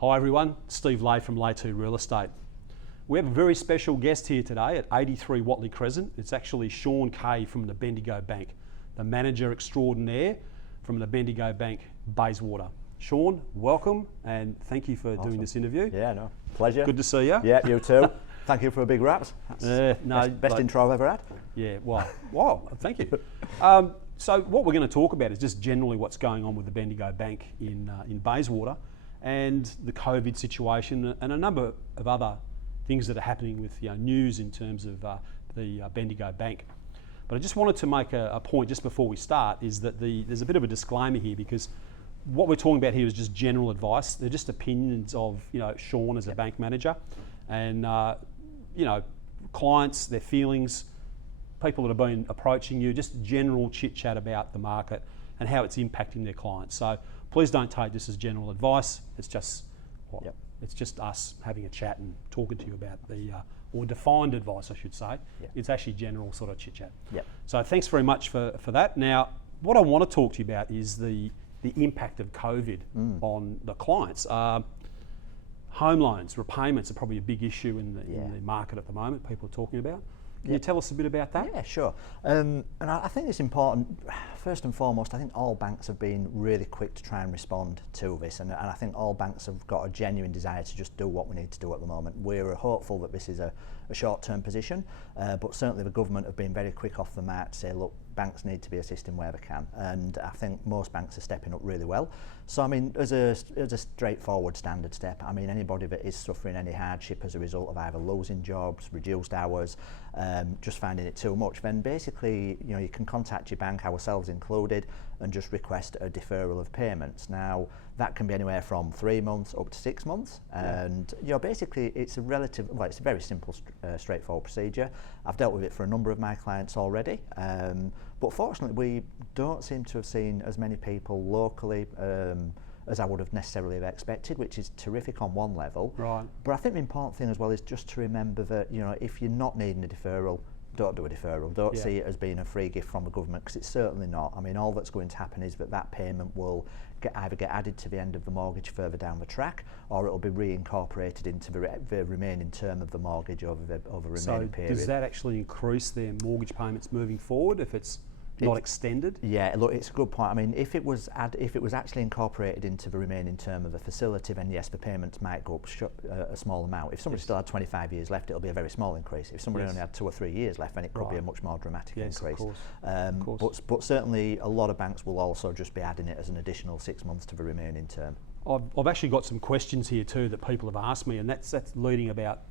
Hi everyone, Steve Lay from Lay2 Real Estate. We have a very special guest here today at 83 Watley Crescent. It's actually Sean Kay from the Bendigo Bank, the manager extraordinaire from the Bendigo Bank, Bayswater. Sean, welcome and thank you for doing this interview. Yeah, no, pleasure. Good to see you. Yeah, you too. Thank you for a big raps. Best intro I've ever had. Yeah, wow, thank you. So what we're going to talk about is just generally what's going on with the Bendigo Bank in Bayswater and the COVID situation and a number of other things that are happening with news in terms of the Bendigo Bank. But I just wanted to make a point just before we start is that there's a bit of a disclaimer here because what we're talking about here is just general advice. They're just opinions of Sean as a bank manager and clients, their feelings, people that have been approaching you, just general chit chat about the market and how it's impacting their clients. So please don't take this as general advice. It's just it's just us having a chat and talking to you about or defined advice, I should say. Yep. It's actually general sort of chit chat. Yep. So thanks very much for that. Now, what I want to talk to you about is the impact of COVID on the clients. Home loans, repayments are probably a big issue in the market at the moment, people are talking about. Can you tell us a bit about that? Yeah, sure. And I think it's important, first and foremost, I think all banks have been really quick to try and respond to this, and I think all banks have got a genuine desire to just do what we need to do at the moment. We're hopeful that this is a short-term position, but certainly the government have been very quick off the mark to say, look, banks need to be assisting where they can, and I think most banks are stepping up really well. So I mean, as a straightforward standard step, I mean, anybody that is suffering any hardship as a result of either losing jobs, reduced hours, just finding it too much, then basically, you can contact your bank, ourselves included, and just request a deferral of payments. Now, that can be anywhere from 3 months up to 6 months, and basically it's a it's a very simple, straightforward procedure. I've dealt with it for a number of my clients already, but fortunately we don't seem to have seen as many people locally as I would have necessarily have expected, which is terrific on one level. Right. But I think the important thing as well is just to remember that if you're not needing a deferral, don't do a deferral. Don't see it as being a free gift from the government, because it's certainly not. I mean, all that's going to happen is that payment will either get added to the end of the mortgage further down the track, or it will be reincorporated into the remaining term of the mortgage over the remaining period. So does that actually increase their mortgage payments moving forward if it's not extended? Yeah, look, it's a good point. I mean, if it was actually incorporated into the remaining term of the facility, then yes, the payments might go up a small amount. If somebody still had 25 years left, it'll be a very small increase. If somebody only had 2 or 3 years left, then it could be a much more dramatic increase. Of course. But certainly a lot of banks will also just be adding it as an additional 6 months to the remaining term. I've actually got some questions here too that people have asked me, and that's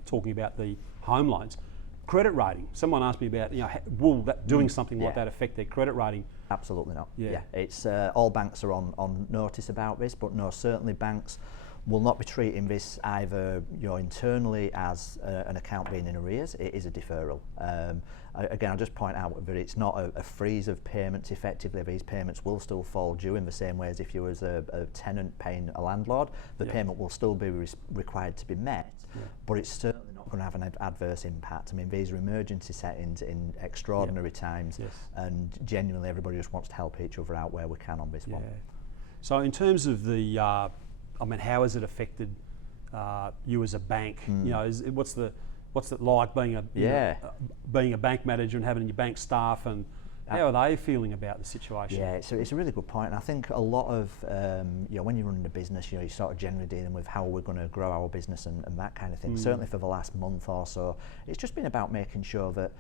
talking about the home loans. Credit rating. Someone asked me about, will doing something like that affect their credit rating? Absolutely not. Yeah, it's all banks are on notice about this, but no, certainly banks will not be treating this either internally as an account being in arrears. It is a deferral. Again, I'll just point out that it's not a freeze of payments. Effectively, these payments will still fall due in the same way as if you was a tenant paying a landlord. The payment will still be required to be met, but it's certainly not going to have an adverse impact. I mean, these are emergency settings in extraordinary times, and genuinely everybody just wants to help each other out where we can on this one. So in terms of the, how has it affected you as a bank? What's it like being a bank manager and having your bank staff, and how are they feeling about the situation? Yeah, so it's a really good point, and I think a lot of when you're running a business, you're sort of generally dealing with how we're going to grow our business and that kind of thing. Certainly for the last month or so, it's just been about making sure that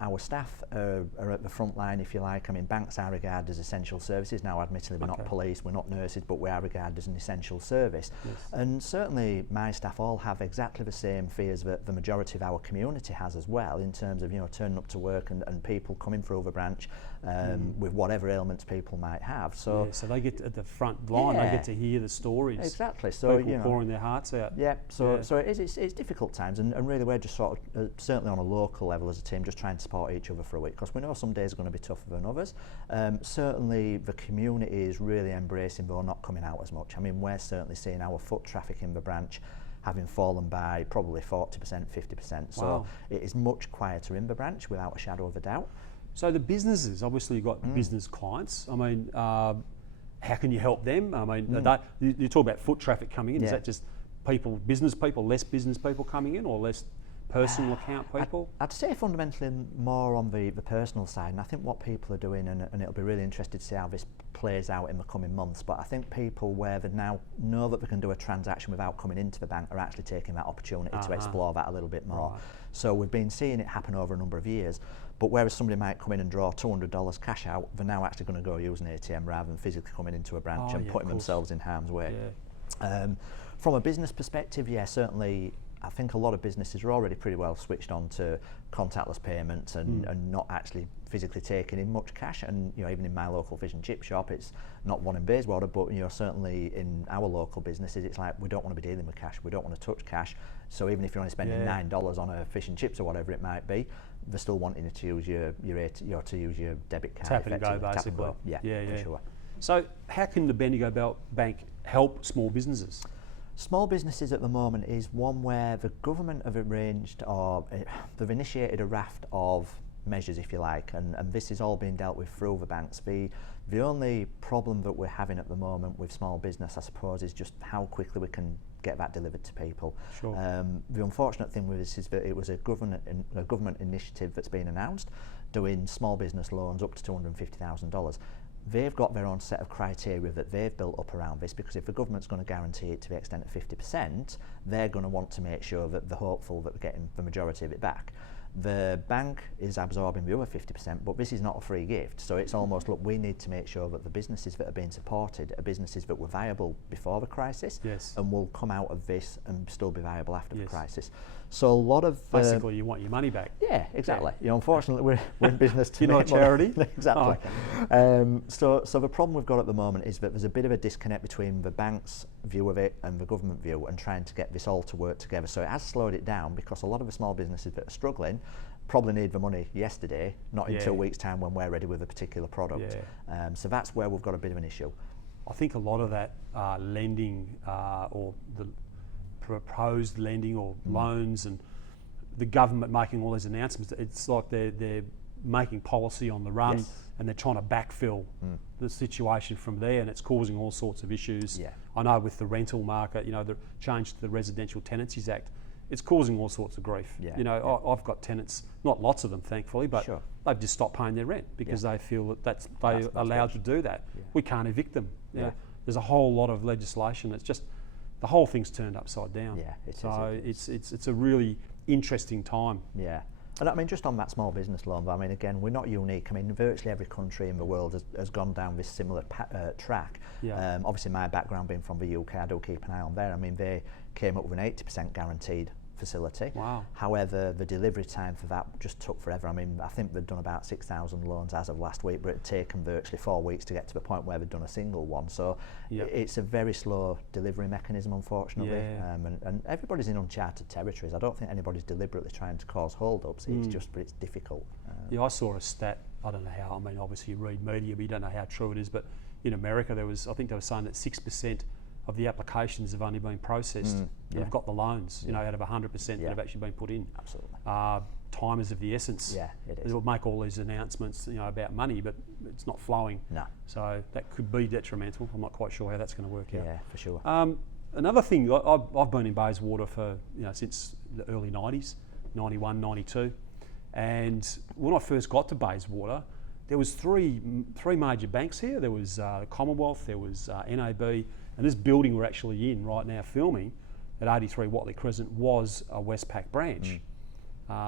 our staff are at the front line, if you like. I mean, banks are regarded as essential services. Now, admittedly, we're not police, we're not nurses, but we are regarded as an essential service. And certainly my staff all have exactly the same fears that the majority of our community has as well, in terms of turning up to work and people coming through the branch with whatever ailments people might have. So they get at the front line, they get to hear the stories. Exactly. So people pouring their hearts out. So it's difficult times, and really we're just sort of certainly on a local level as a team just trying to support each other for a week, because we know some days are going to be tougher than others. Certainly the community is really embracing though not coming out as much. I mean, we're certainly seeing our foot traffic in the branch having fallen by probably 40%, 50%. So it is much quieter in the branch without a shadow of a doubt. So the businesses, obviously you've got business clients. I mean, how can you help them? I mean, you talk about foot traffic coming in. Is that just people, business people, less business people coming in, or less personal account people? I'd say fundamentally more on the personal side, and I think what people are doing, and it'll be really interesting to see how this plays out in the coming months, but I think people where they now know that they can do a transaction without coming into the bank are actually taking that opportunity to explore that a little bit more. Right. So we've been seeing it happen over a number of years, but whereas somebody might come in and draw $200 cash out, they're now actually going to go use an ATM rather than physically coming into a branch and putting themselves in harm's way. From a business perspective, certainly I think a lot of businesses are already pretty well switched on to contactless payments and not actually physically taking in much cash. And even in my local fish and chip shop, it's not one in Bayswater, but certainly in our local businesses, it's like we don't want to be dealing with cash. We don't want to touch cash. So even if you're only spending $9 on a fish and chips or whatever it might be, they're still wanting you to use your debit card. Tap and go, basically. For sure. So how can the Bendigo Bank help small businesses? Small businesses at the moment is one where the government have arranged, or they've initiated a raft of measures, if you like, and this is all being dealt with through the banks. The only problem that we're having at the moment with small business, I suppose, is just how quickly we can get that delivered to people. Sure. The unfortunate thing with this is that it was a government initiative that's been announced, doing small business loans up to $250,000. They've got their own set of criteria that they've built up around this, because if the government's going to guarantee it to the extent of 50%, they're going to want to make sure that they're hopeful that they're getting the majority of it back. The bank is absorbing the other 50%, but this is not a free gift. So it's almost, look, we need to make sure that the businesses that are being supported are businesses that were viable before the crisis and will come out of this and still be viable after the crisis. So a lot of... Basically, you want your money back. Yeah, exactly. Unfortunately, we're in business to You're not a charity? Exactly. Oh, okay. So the problem we've got at the moment is that there's a bit of a disconnect between the bank's view of it and the government view, and trying to get this all to work together. So it has slowed it down, because a lot of the small businesses that are struggling probably need the money yesterday, not in 2 weeks' time when we're ready with a particular product. So that's where we've got a bit of an issue. I think a lot of that lending or the proposed lending or loans, and the government making all these announcements, it's like they're making policy on the run, and they're trying to backfill the situation from there, and it's causing all sorts of issues. I know with the rental market, the change to the Residential Tenancies Act, it's causing all sorts of grief. I've got tenants, not lots of them thankfully, but they've just stopped paying their rent because they feel that they're allowed to do that. We can't evict them. There's a whole lot of legislation. It's just, the whole thing's turned upside down. It's a really interesting time. And I mean, just on that small business loan, but I mean, again, we're not unique. I mean, virtually every country in the world has gone down this similar track. Obviously, my background being from the UK, I do keep an eye on there. I mean, they came up with an 80% guaranteed facility. Wow. However, the delivery time for that just took forever. I mean, I think they'd done about 6,000 loans as of last week, but it'd taken virtually 4 weeks to get to the point where they'd done a single one. So it's a very slow delivery mechanism, unfortunately. And everybody's in uncharted territories. I don't think anybody's deliberately trying to cause hold-ups. It's difficult. I saw a stat, I don't know how, I mean, obviously you read media, but you don't know how true it is, but in America I think they were saying that 6% of the applications have only been processed that have got the loans, out of 100% that have actually been put in. Absolutely. Time is of the essence. It is. They'll make all these announcements, about money, but it's not flowing. No. So that could be detrimental. I'm not quite sure how that's going to work out. Yeah, for sure. Another thing, I've been in Bayswater for since the early 90s, 91, 92, and when I first got to Bayswater, there was three major banks here. There was Commonwealth, there was NAB, and this building we're actually in right now filming at 83 Watley Crescent was a Westpac branch.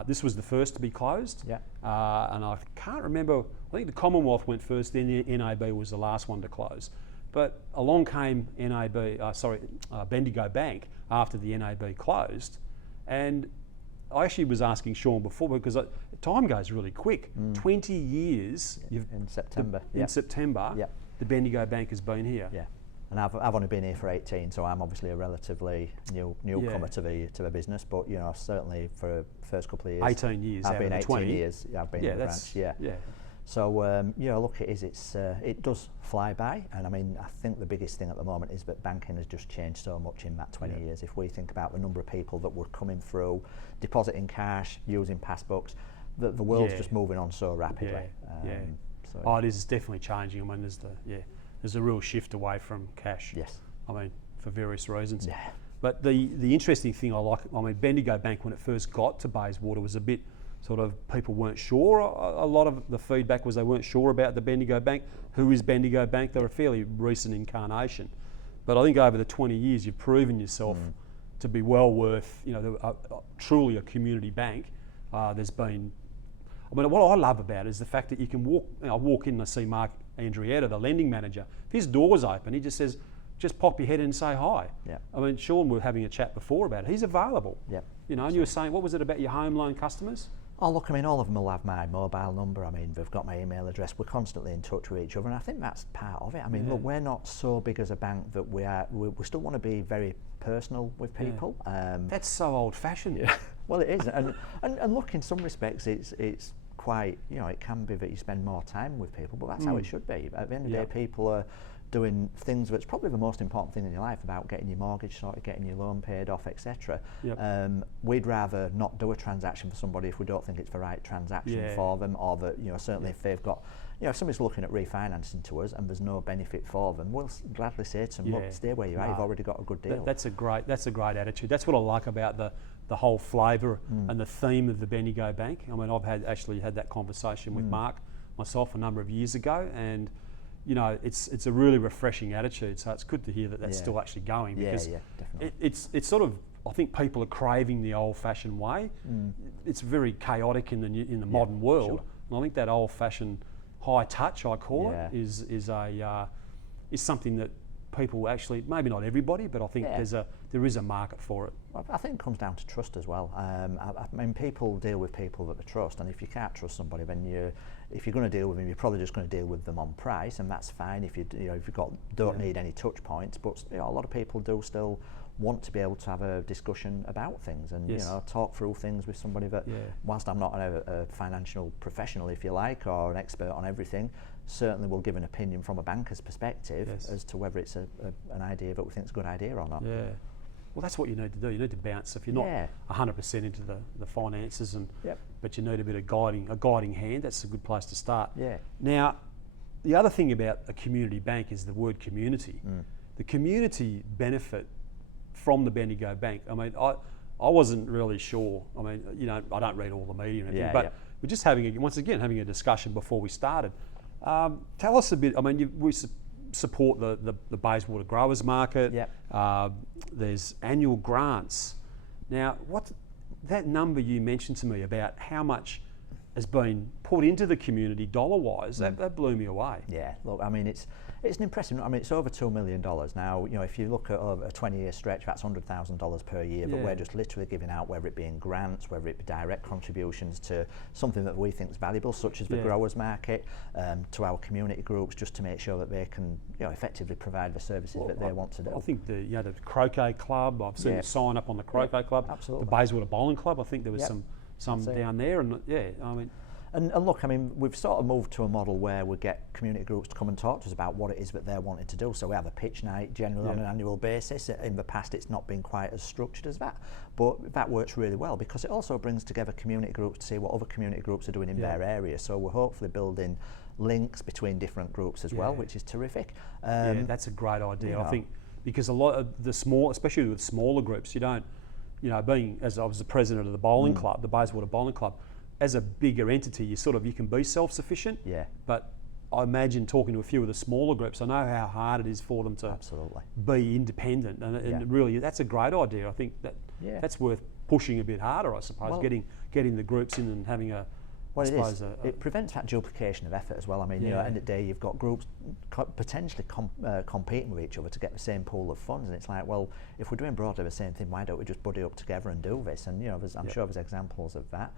This was the first to be closed, and I can't remember, I think the Commonwealth went first, then NAB was the last one to close. But along came Bendigo Bank after the NAB closed, and I actually was asking Sean before, because time goes really quick. 20 years. In September. In September, the Bendigo Bank has been here. And I've only been here for 18, so I'm obviously a relatively newcomer to the business. But certainly for the first couple of years, 18 years. I've been 18 20. years. I've been in the branch. So look, it does fly by, and I mean, I think the biggest thing at the moment is that banking has just changed so much in that 20 years. If we think about the number of people that were coming through, depositing cash, using passbooks, the world's just moving on so rapidly. So it is definitely changing. I mean, there's there's a real shift away from cash. Yes. I mean, for various reasons. Yeah. But the interesting thing I like, I mean, Bendigo Bank, when it first got to Bayswater, was a bit sort of, people weren't sure. A lot of the feedback was they weren't sure about the Bendigo Bank. Who is Bendigo Bank? They're a fairly recent incarnation. But I think over the 20 years, you've proven yourself to be well worth, truly a community bank. There's been, I mean, what I love about it is the fact that you can walk, I walk in and I see Mark Andrietta, the lending manager. If his door's open, he just says, just pop your head in and say hi. Yeah. I mean, Sean, we were having a chat before about it. He's available. Yep. And you were saying, what was it about your home loan customers? Oh, look, I mean, all of them will have my mobile number. I mean, they've got my email address. We're constantly in touch with each other, and I think that's part of it. I mean, look, we're not so big as a bank that we still want to be very personal with people. That's so old-fashioned. Yeah. Well, it is, and look, in some respects, it's quite, it can be that you spend more time with people, but that's how it should be. At the end of the day, people are doing things that's probably the most important thing in your life, about getting your mortgage sorted, getting your loan paid off, etc. We'd rather not do a transaction for somebody if we don't think it's the right transaction for them, or that, certainly if they've got, if somebody's looking at refinancing to us and there's no benefit for them, we'll gladly say to them, look, stay where you're at, you've already got a good deal. That's a great attitude. That's what I like about the whole flavour and the theme of the Bendigo Bank. I mean, I've actually had that conversation with Mark myself a number of years ago, and it's a really refreshing attitude. So it's good to hear that that's still actually going, because it's sort of, I think people are craving the old-fashioned way. It's very chaotic in the modern world, and I think that old-fashioned high touch, I call it, is something that people actually, maybe not everybody, but I think there is a market for it. I think it comes down to trust as well. I mean, people deal with people that they trust, and if you can't trust somebody, then if you're going to deal with them, you're probably just going to deal with them on price, and that's fine if don't need any touch points. But a lot of people do still want to be able to have a discussion about things, and talk through things with somebody that, whilst I'm not a financial professional, if you like, or an expert on everything, certainly will give an opinion from a banker's perspective as to whether it's an idea that we think is a good idea or not. Yeah. Well, that's what you need to do. You need to bounce. If you're not 100% into the finances, but you need a bit of guiding hand, that's a good place to start. Yeah. Now, the other thing about a community bank is the word community. The community benefit from the Bendigo Bank. I mean, I wasn't really sure. I mean, I don't read all the media and everything, but we're just having a discussion before we started. Tell us a bit. I mean, we support the Bayswater Growers Market. There's annual grants. Now, what that number you mentioned to me about how much has been put into the community dollar-wise, that blew me away. Yeah, look, I mean, it's an impressive. I mean, it's over $2 million now. If you look at a 20-year stretch, that's $100,000 per year. But we're just literally giving out, whether it be in grants, whether it be direct contributions to something that we think is valuable, such as the growers market, to our community groups, just to make sure that they can, effectively provide the services that they want to do. I think the Croquet Club. I've seen you sign up on the Croquet Club. Absolutely. The Bayswater Bowling Club. I think there was some down there, and I mean. And look, I mean, we've sort of moved to a model where we get community groups to come and talk to us about what it is that they're wanting to do. So we have a pitch night generally on an annual basis. In the past, it's not been quite as structured as that, but that works really well because it also brings together community groups to see what other community groups are doing in their area. So we're hopefully building links between different groups as well, which is terrific. That's a great idea. I think because a lot of the especially with smaller groups, you don't, being, as I was the president of the bowling club, the Bayswater Bowling Club, as a bigger entity, you can be self-sufficient. Yeah. But I imagine talking to a few of the smaller groups, I know how hard it is for them to be independent, and really, that's a great idea. I think that's worth pushing a bit harder, I suppose. Well, getting the groups in and having a. Well, it prevents that duplication of effort as well. I mean, at the end of the day, you've got groups potentially competing with each other to get the same pool of funds, and it's like, well, if we're doing broadly the same thing, why don't we just buddy up together and do this? And I'm sure there's examples of that.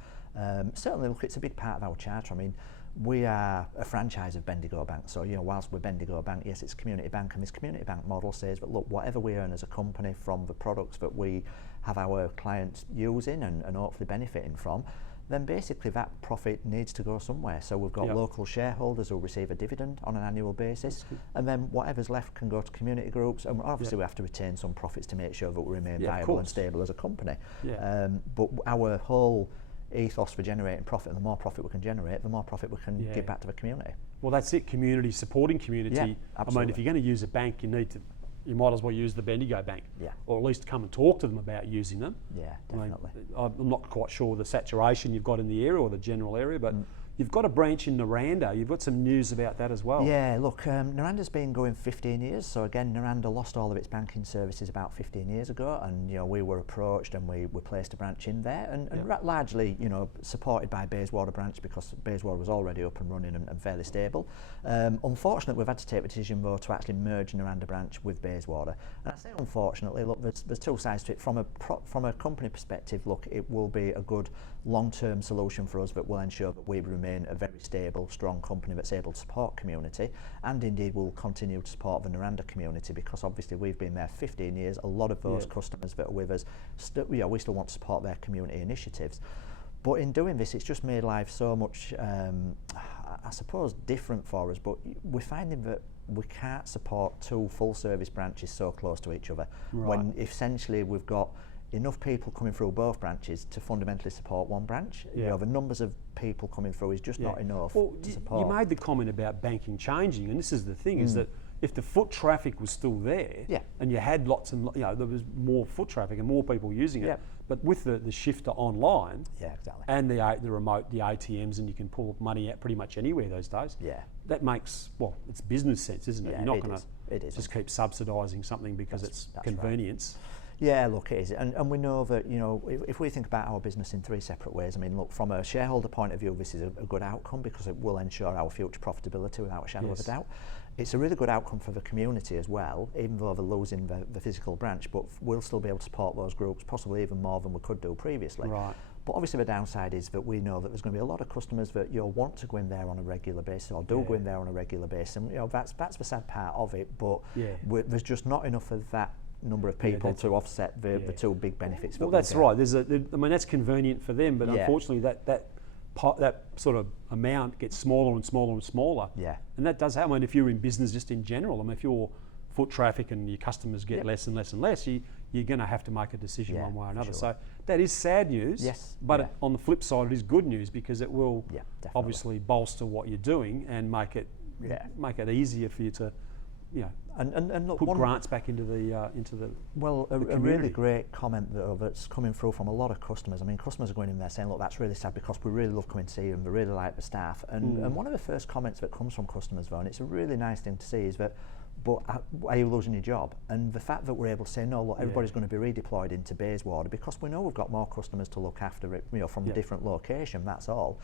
Certainly, look, it's a big part of our charter. I mean, we are a franchise of Bendigo Bank, so whilst we're Bendigo Bank, yes, it's a community bank, and this community bank model says that, look, whatever we earn as a company from the products that we have our clients using and hopefully benefiting from, then basically that profit needs to go somewhere. So we've got local shareholders who receive a dividend on an annual basis, and then whatever's left can go to community groups, and obviously we have to retain some profits to make sure that we remain viable and stable as a company. But our whole ethos for generating profit, and the more profit we can generate, the more profit we can give back to the community. Well, that's it. Community, supporting community. Yeah, I mean, absolutely. if you're going to use a bank, you might as well use the Bendigo bank, or at least come and talk to them about using them. Yeah, definitely. I'm not quite sure the saturation you've got in the area or the general area, but you've got a branch in Naranda. You've got some news about that as well. Yeah, look, Naranda's been going 15 years. So again, Naranda lost all of its banking services about 15 years ago, and we were approached and we placed a branch in there, and largely supported by Bayswater branch, because Bayswater was already up and running and fairly stable. Unfortunately, we've had to take the decision though to actually merge Naranda branch with Bayswater. And I say unfortunately, look, there's two sides to it. From a company perspective, look, it will be a good long-term solution for us that will ensure that we remain a very stable, strong company that's able to support community, and indeed will continue to support the Naranda community, because obviously we've been there 15 years. A lot of those customers that are with us, we still want to support their community initiatives. But in doing this, it's just made life so much, I suppose, different for us. But we're finding that we can't support two full-service branches so close to each other, when essentially we've got enough people coming through both branches to fundamentally support one branch. The numbers of people coming through is just not enough to support. You made the comment about banking changing, and this is the thing, is that if the foot traffic was still there, and you had lots and there was more foot traffic and more people using it, but with the shift to online, and the remote, the ATMs, and you can pull money out pretty much anywhere those days. That makes, it's business sense, isn't it? You're not going to just keep subsidising something because it's convenience. Right. Yeah, look, it is, and we know that if we think about our business in three separate ways. I mean, look, from a shareholder point of view, this is a good outcome, because it will ensure our future profitability without a shadow of a doubt. It's a really good outcome for the community as well, even though they're losing the physical branch, but we'll still be able to support those groups, possibly even more than we could do previously. Right. But obviously the downside is that we know that there's going to be a lot of customers that want to go in there on a regular basis, or do go in there on a regular basis, and that's the sad part of it. But there's just not enough of that number of people to offset the two big benefits. Well, that's right. That's convenient for them, but unfortunately that sort of amount gets smaller and smaller and smaller. And that does happen. If you're in business just in general, if your foot traffic and your customers get less and less and less, you're going to have to make a decision one way or another. So that is sad news, but on the flip side, it is good news, because it will obviously bolster what you're doing and make it easier for you to and look, put grants back into the well, a really great comment though that's coming through from a lot of customers. I mean, customers are going in there saying, look, that's really sad, because we really love coming to see you and we really like the staff. And one of the first comments that comes from customers though, and it's a really nice thing to see, is that, but are you losing your job? And the fact that we're able to say, no, look, everybody's going to be redeployed into Bayswater, because we know we've got more customers to look after it, from a different location, that's all.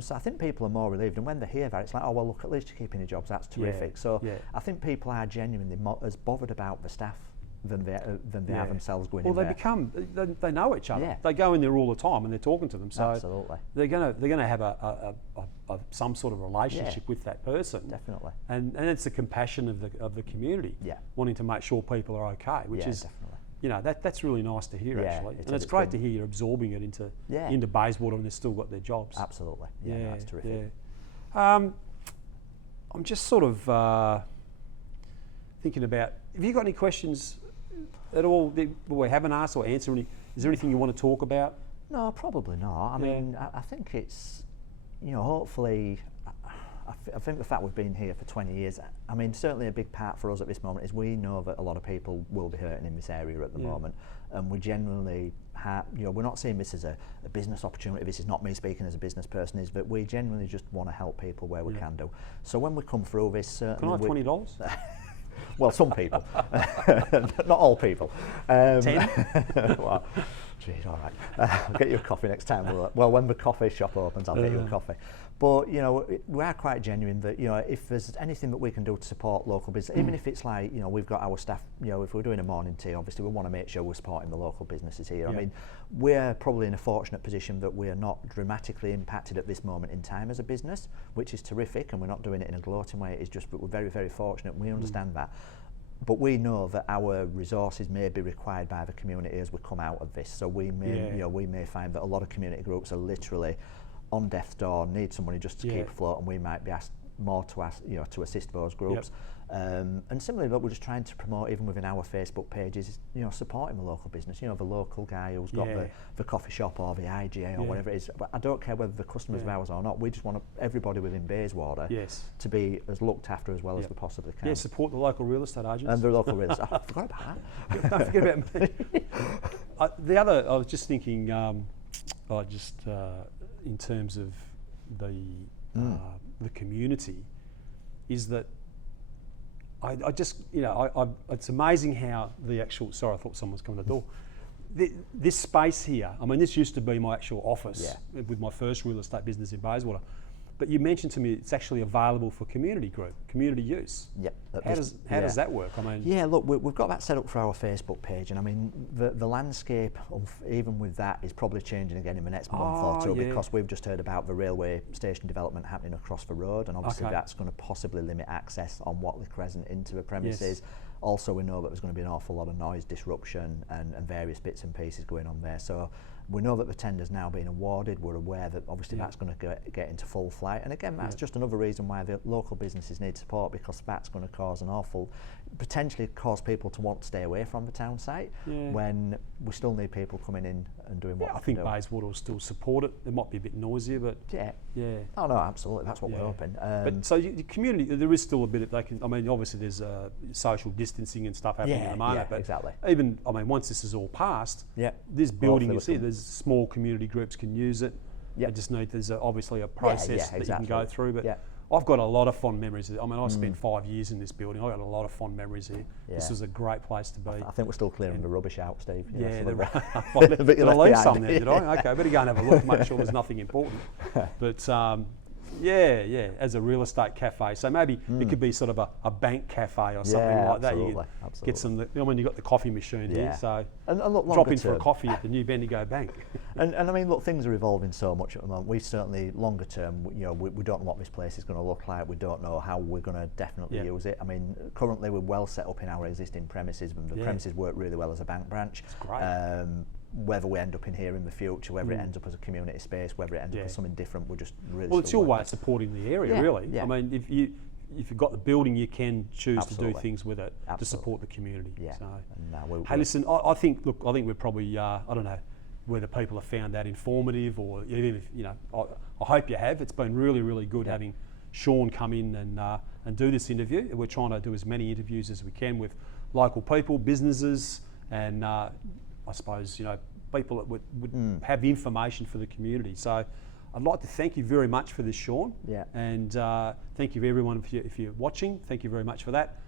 So I think people are more relieved, and when they hear that, it's like, oh, well, look, at least you're keeping your jobs, that's terrific. So I think people are genuinely as bothered about the staff than they are themselves going in there. They know each other. They go in there all the time and they're talking to them. So absolutely. They're gonna have some sort of relationship with that person. Definitely. And it's the compassion of the community. Wanting to make sure people are okay, which is definitely. That's really nice to hear actually. And it's great to hear you're absorbing it into Bayswater, and they've still got their jobs. Absolutely. Yeah, that's terrific. I'm just sort of thinking about, have you got any questions at all that we haven't asked, or answer any? Is there anything you want to talk about? No, probably not. I mean, I think it's, hopefully, I think the fact we've been here for 20 years, I mean, certainly a big part for us at this moment is we know that a lot of people will be hurting in this area at the moment, and we genuinely we're not seeing this as a business opportunity. This is not me speaking as a business person, is that we genuinely just want to help people where we can do. So when we come through this, certainly... Can I have $20? Well, some people, not all people. 10? Well, geez, all right. I'll get you a coffee next time. Well, when the coffee shop opens, I'll get you a coffee. But we are quite genuine that if there's anything that we can do to support local business, even if it's like we've got our staff. If we're doing a morning tea, obviously we want to make sure we're supporting the local businesses here. I mean, we're probably in a fortunate position that we are not dramatically impacted at this moment in time as a business, which is terrific, and we're not doing it in a gloating way. It's just that we're very, very fortunate, and we understand that. But we know that our resources may be required by the community as we come out of this. So we may, we may find that a lot of community groups are literally on death's door, need somebody just to keep afloat, and we might be asked more to to assist those groups. And similarly, what we're just trying to promote even within our Facebook pages, you know, supporting the local business. You know, the local guy who's got the coffee shop or the IGA or whatever it is. But I don't care whether the customers of ours or not. We just want everybody within Bayswater to be as looked after as well as they possibly can. Yeah, support the local real estate agents. And the local real estate. I forgot about that. Don't forget about me. The other, I was just thinking, in terms of the community, is that I just, you know, it's amazing how the actual, sorry, I thought someone was coming to the door. This space here, I mean, this used to be my actual office with my first real estate business in Bayswater. But you mentioned to me it's actually available for community use. Yep. How does that work? I mean, yeah, look, we've got that set up for our Facebook page, and I mean, the landscape of even with that is probably changing again in the next month or two, because we've just heard about the railway station development happening across the road, and obviously that's going to possibly limit access on Watley Crescent into the premises. Also, we know that there's going to be an awful lot of noise disruption and various bits and pieces going on there. So we know that the tender's now being awarded. We're aware that obviously that's going to get into full flight. And again, that's just another reason why the local businesses need support, because that's going to cause potentially cause people to want to stay away from the town site when we still need people coming in and doing what I think Bayswater will still support it. It might be a bit noisier, but oh no, absolutely, that's what we're hoping. But so the community, there is still a bit of I mean, obviously there's social distancing and stuff happening at the moment, but exactly. Even, I mean, once this is all passed, this building you see, there's small community groups can use it. There's obviously a process that you can go through, but I've got a lot of fond memories. I mean, I spent 5 years in this building. I've got a lot of fond memories here. This was a great place to be. I think we're still clearing the rubbish out, Steve. Did I leave some there, did I? Okay, I better go and have a look, make sure there's nothing important. But as a real estate cafe. So maybe it could be sort of a bank cafe or something like that. You could get some, I mean, you've got the coffee machine here, so and look, drop in for a coffee at the new Bendigo Bank. and I mean, look, things are evolving so much at the moment. We certainly, longer term, you know, we don't know what this place is going to look like. We don't know how we're going to definitely use it. I mean, currently we're well set up in our existing premises, and the premises work really well as a bank branch. It's great. Whether we end up in here in the future, whether it ends up as a community space, whether it ends up as something different, we're just really. Well, it's your way of supporting the area, really. I mean, if you've got the building, you can choose to do things with it to support the community. So, hey, listen, I think we're probably, I don't know whether people have found that informative, or even if, you know, I hope you have. It's been really, really good having Sean come in and do this interview. We're trying to do as many interviews as we can with local people, businesses, and I suppose, you know, people that would have information for the community. So I'd like to thank you very much for this, Sean. And thank you everyone if you're watching. Thank you very much for that.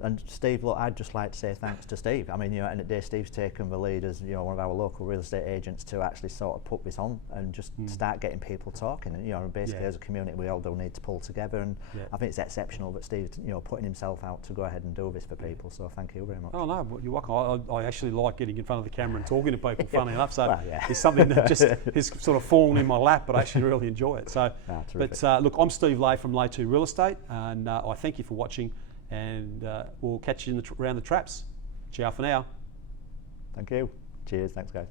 And Steve, look, I'd just like to say thanks to Steve. I mean, you know, at the end of the day, Steve's taken the lead as, you know, one of our local real estate agents to actually sort of put this on and just start getting people talking. And, you know, basically as a community, we all do need to pull together. And I think it's exceptional that Steve's, you know, putting himself out to go ahead and do this for people. So thank you very much. Oh no, you're welcome. I actually like getting in front of the camera and talking to people. Funny enough, so it's something that just has sort of fallen in my lap, but I actually really enjoy it. So, look, I'm Steve Lay from Lay2 Real Estate, and I thank you for watching. And we'll catch you around the traps. Ciao for now. Thank you. Cheers. Thanks, guys.